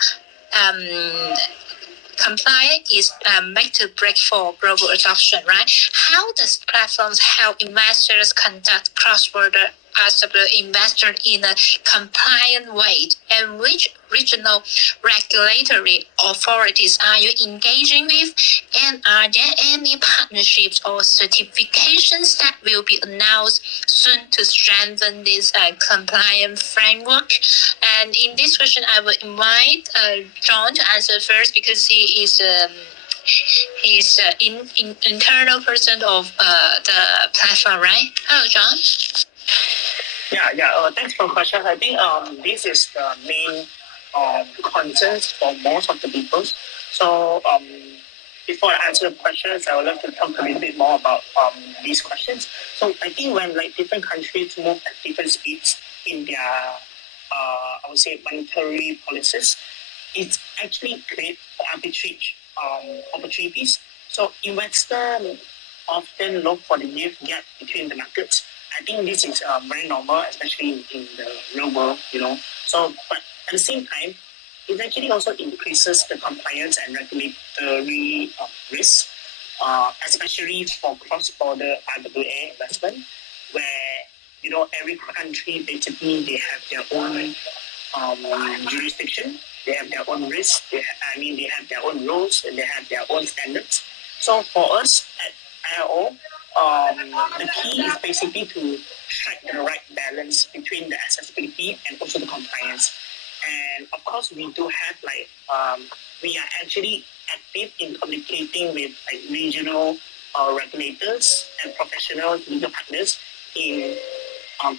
compliance is make to break for global adoption, right? How does platforms help investors conduct cross-border RWA investment in a compliant way? And which regional regulatory authorities are you engaging with? And are there any partnerships or certifications that will be announced soon to strengthen this compliant framework? And in this question, I will invite John to answer first, because he is internal person of the platform, right? Hello, John. Yeah. Thanks for the question. I think this is the main concerns for most of the people. So before I answer the questions, I would like to talk a little bit more about these questions. So I think when like different countries move at different speeds in their I would say monetary policies, it actually create arbitrage opportunities. So investors often look for the yield gap between the markets. I think this is very normal, especially in the real world, So, but at the same time, it actually also increases the compliance and regulatory risk, especially for cross-border RWA investment, where every country basically they have their own jurisdiction, they have their own risk. They have their own rules and they have their own standards. So for us at IRO, the key is basically to strike the right balance between the accessibility and also the compliance. And of course, we do have we are actually active in communicating with regional regulators and professional legal partners in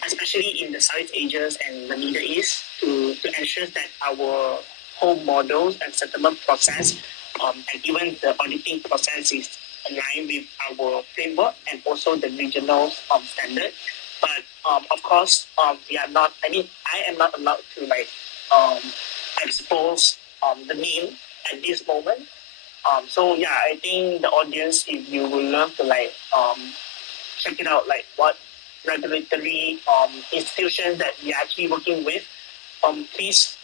especially in the Southeast Asia and the Middle East, to ensure that our whole models and settlement process and even the auditing process is aligned with our framework and also the regional standard. But of course, we are not. I am not allowed to expose the name at this moment. So yeah, I think the audience, if you would love to check it out, what regulatory institutions that we are actually working with, please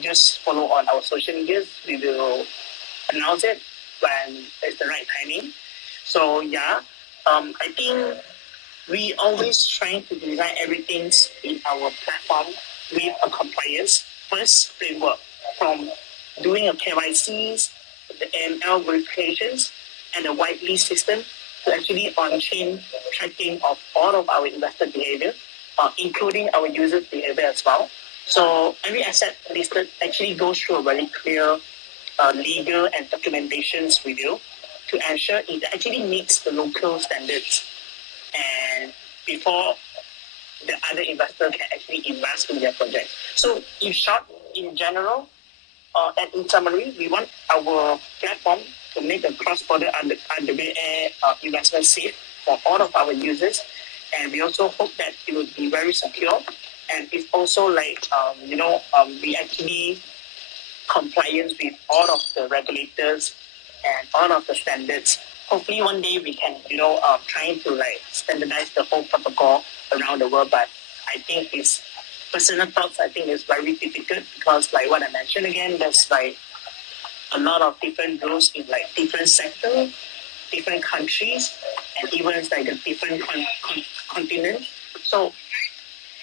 just follow on our social medias. We will announce it when it's the right timing. So yeah, I think we always trying to design everything in our platform with a compliance first framework, from doing a KYCs, the AML verifications, and a whitelist system to actually on-chain tracking of all of our investor behavior, including our users' behavior as well. So every asset listed actually goes through a very clear legal and documentations review to ensure it actually meets the local standards, and before the other investor can actually invest in their project. So in short, in general, and in summary, we want our platform to make a cross-border RWA investment safe for all of our users, and we also hope that it will be very secure, and it's also like we actually compliance with all of the regulators and all of the standards. Hopefully, one day we can, trying to like standardize the whole protocol around the world. But I think it's personal thoughts. I think it's very difficult because, like what I mentioned again, there's like a lot of different rules in like different sectors, different countries, and even like a different continent. So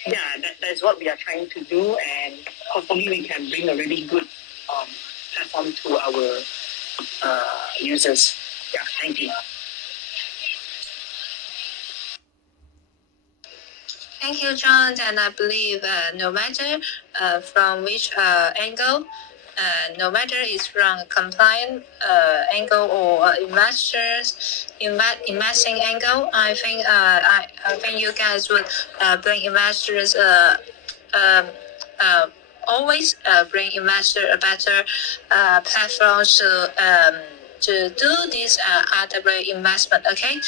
yeah, that's what we are trying to do, and hopefully we can bring a really good platform to our users. Yeah, thank you. Thank you, John. And I believe no matter from which angle, no matter it's from a compliant angle or investing angle, I think you guys would bring investors always bring investor a better platform to do this RWA investment. Okay,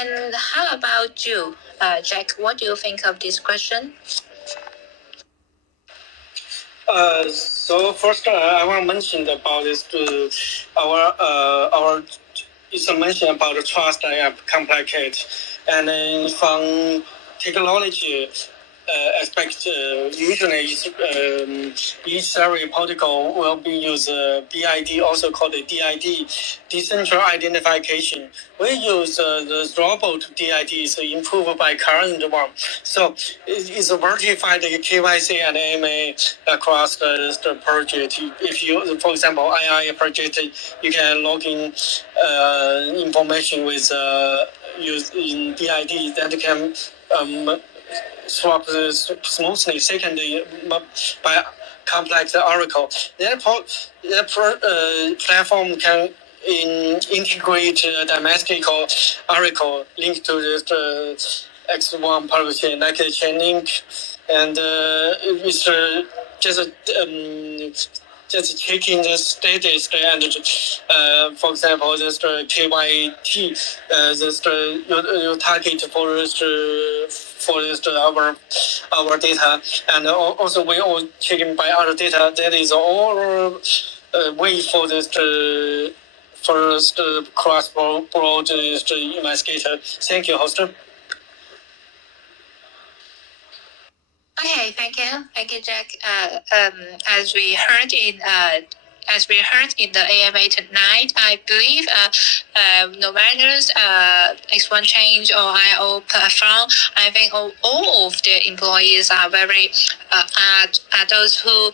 and how about you, Jack? What do you think of this question? So first, I want to mention about this. Our it's a mention about the trust and complicate, and then from technology aspect, usually each salary protocol will be used BID, also called the DID, decentralized identification. We use the robot DID is improved by current one. So it's verified the KYC and AMA across the project. If you, for example, II project, you can log in information with use in DID that can swap smoothly. Secondly, by complex Oracle, that platform can integrate domestic Oracle linked to the X1 publishing, like a Chainlink, and it's just checking the status and for example, this KYT, this your target for this our data, and also we all checking by other data. That is all way for this first cross-border investigator. Thank you, hoster. Okay, thank you, Jack. As we heard in the AMA tonight, I believe no matter X1 Change or IO platform, I think all of the employees are very are those who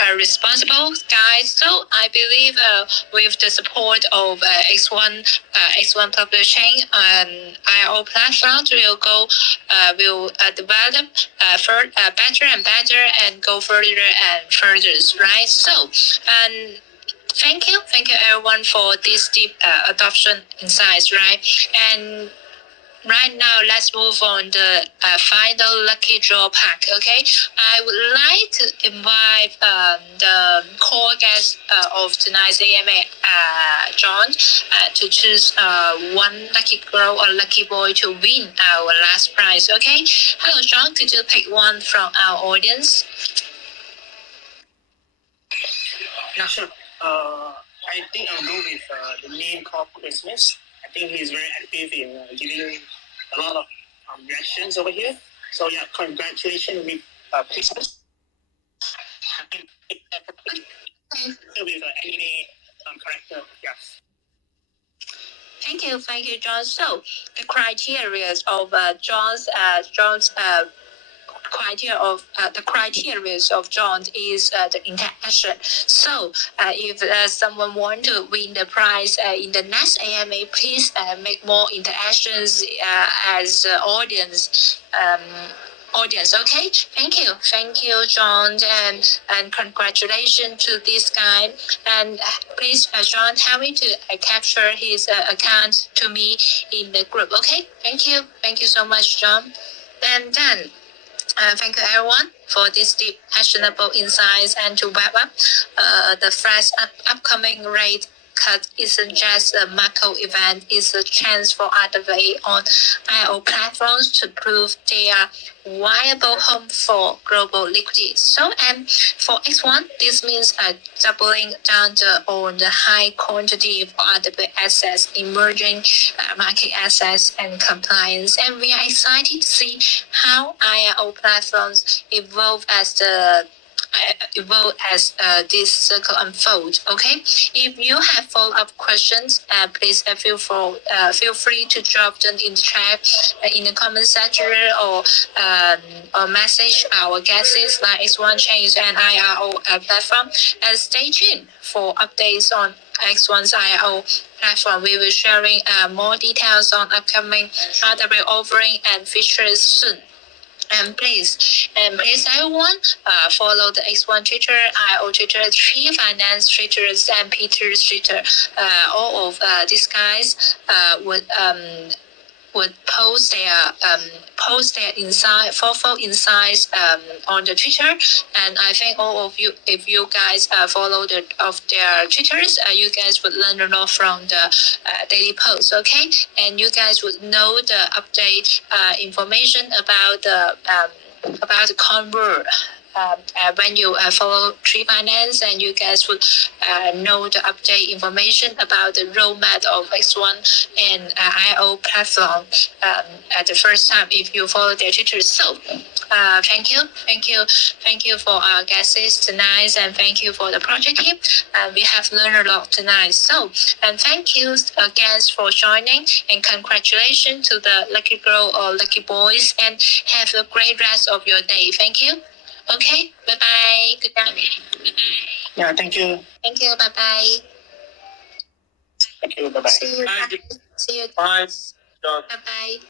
are responsible guys. So I believe with the support of X1 publishing IO platforms will develop better and better and go further and further, right? So thank you everyone for this deep adoption insights, right? And right now, let's move on the final lucky draw pack. Okay, I would like to invite the core guest of tonight's AMA, John, to choose one lucky girl or lucky boy to win our last prize. Okay, hello, John. Could you pick one from our audience? Yeah, sure. I think I'll go with the name called Christmas. I think he's very active in giving a lot of reactions over here. So yeah, congratulations with Christmas. Happy With anime character. Yes. Thank you, John. So the criteria of John's criteria of John is the interaction. So if someone want to win the prize in the next AMA, please make more interactions as audience. Okay, thank you, John, and congratulations to this guy. And please, John, help me to capture his account to me in the group. Okay, thank you so much, John. And then. Thank you, everyone, for this deep, actionable insights. And to wrap up, the fresh upcoming rate cut isn't just a macro event; it's a chance for RWA on IO platforms to prove they are viable home for global liquidity. So, and for X1, this means doubling down on the high quantity of RWA assets, emerging market assets, and compliance. And we are excited to see how IO platforms evolve as this circle unfolds. Okay, if you have follow-up questions, please feel free to drop them in the chat, in the comment section, or message our guests like X1 Change and IRO platform. And stay tuned for updates on X1's IRO platform. We will sharing more details on upcoming RWA offering and features soon. And please, everyone, follow the X1 Twitter, IO Twitter, Tree Finance Twitters, and Peter's Twitter. All of these guys would post their thoughtful insights on the Twitter, and I think all of you, if you guys follow their Twitters, you guys would learn a lot from the daily posts. Okay, and you guys would know the update information about the Convert. When you follow Tree Finance, and you guys would know the update information about the roadmap of X1 and IO platform at the first time if you follow their Twitter. So thank you for our guests tonight, and thank you for the project team. We have learned a lot tonight. So, and thank you again for joining, and congratulations to the lucky girl or lucky boys, and have a great rest of your day. Thank you. Okay, bye-bye. Good night. Yeah, thank you. Thank you, bye-bye. Thank you. Bye bye. See you. Bye. See you. Bye. John. Bye-bye.